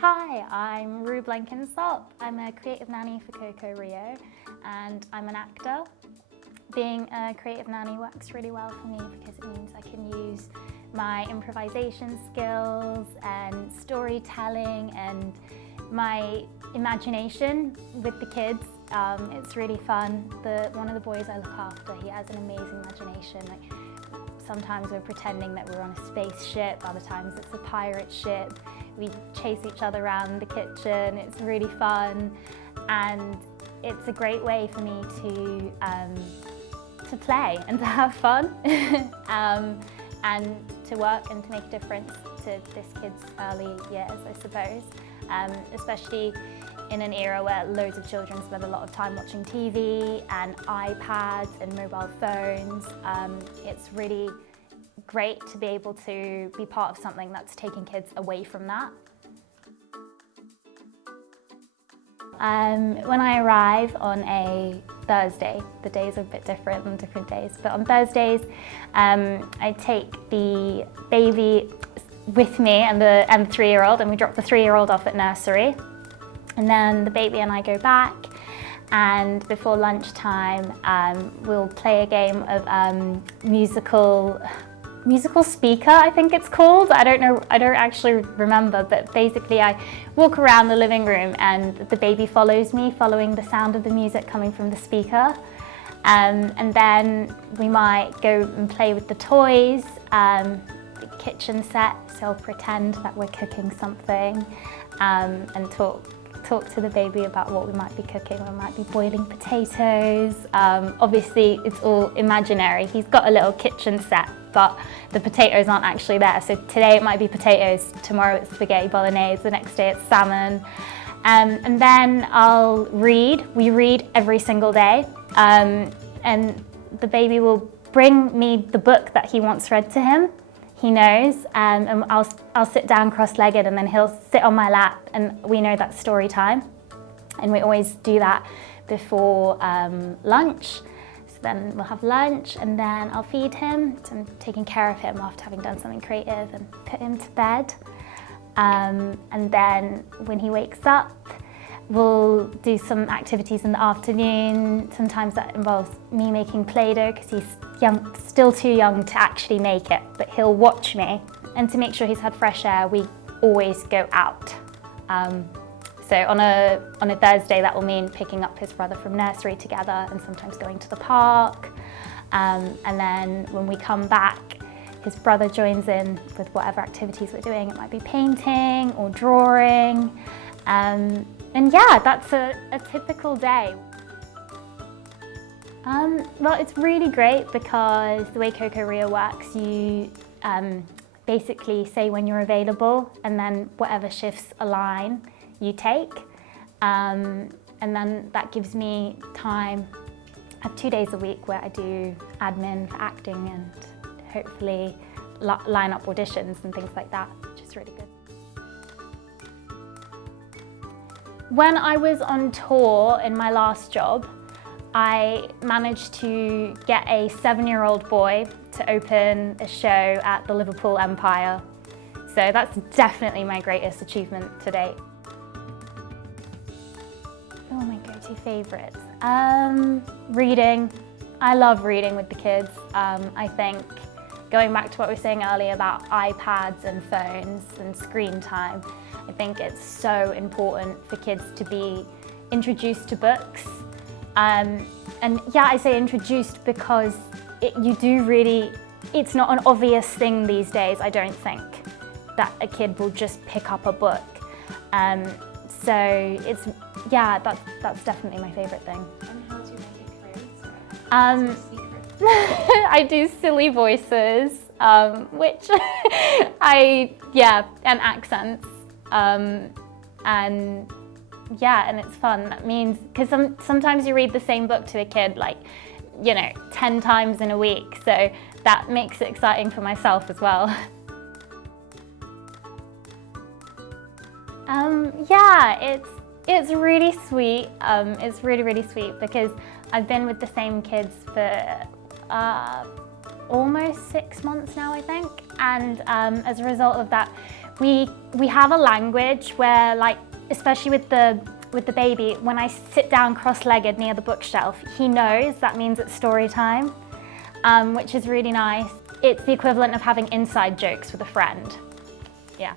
Hi, I'm Rue Blenkinsop. I'm a creative nanny for CocoRio and I'm an actor. Being a creative nanny works really well for me because it means I can use my improvisation skills and storytelling and my imagination with the kids. It's really fun. One of the boys I look after, he has an amazing imagination. Sometimes we're pretending that we're on a spaceship, other times it's a pirate ship. We chase each other around the kitchen, it's really fun, and it's a great way for me to play and to have fun and to work and to make a difference to this kid's early years, I suppose, especially in an era where loads of children spend a lot of time watching TV and iPads and mobile phones. It's really great to be able to be part of something that's taking kids away from that. When I arrive on a Thursday, the days are a bit different on different days, but on Thursdays I take the baby with me and the 3-year-old, and we drop the 3-year-old off at nursery. And then the baby and I go back, and before lunchtime we'll play a game of musical speaker, I think it's called. I don't know, I don't actually remember, but basically I walk around the living room and the baby follows me, following the sound of the music coming from the speaker. And then we might go and play with the toys, the kitchen set, so I'll pretend that we're cooking something and talk to the baby about what we might be cooking. We might be boiling potatoes. Obviously it's all imaginary. He's got a little kitchen set, but the potatoes aren't actually there. So today it might be potatoes, tomorrow it's spaghetti bolognese, the next day it's salmon. And then I'll read. We read every single day. And the baby will bring me the book that he wants read to him. He knows, and I'll sit down cross-legged, and then he'll sit on my lap, and we know that's story time. And we always do that before lunch. So then we'll have lunch, and then I'll feed him. So I'm taking care of him after having done something creative, and put him to bed. And then when he wakes up, we'll do some activities in the afternoon. Sometimes that involves me making Play-Doh because he's still too young to actually make it, but he'll watch me. And to make sure he's had fresh air, we always go out. So on a Thursday, that will mean picking up his brother from nursery together and sometimes going to the park. And then when we come back, his brother joins in with whatever activities we're doing. It might be painting or drawing. And yeah, that's a typical day. Well, it's really great because the way CocoRio works, you basically say when you're available, and then whatever shifts align, you take. And then that gives me time. I have 2 days a week where I do admin for acting and hopefully line up auditions and things like that, which is really good. When I was on tour in my last job, I managed to get a 7-year-old boy to open a show at the Liverpool Empire. So that's definitely my greatest achievement to date. Oh, my go-to favourites. Reading. I love reading with the kids. I think going back to what we were saying earlier about iPads and phones and screen time, I think it's so important for kids to be introduced to books. And yeah, I say introduced because it's not an obvious thing these days, I don't think, that a kid will just pick up a book. So yeah, that's definitely my favourite thing. And how do you make it crazy? I do silly voices, which and accents. And yeah, and it's fun. That means, because sometimes you read the same book to a kid 10 times in a week, so that makes it exciting for myself as well. Yeah, it's really sweet. It's really sweet because I've been with the same kids for almost 6 months now, I think, and as a result of that, we We have a language where, like, especially with the baby, when I sit down cross-legged near the bookshelf, he knows that means it's story time, which is really nice. It's the equivalent of having inside jokes with a friend. Yeah.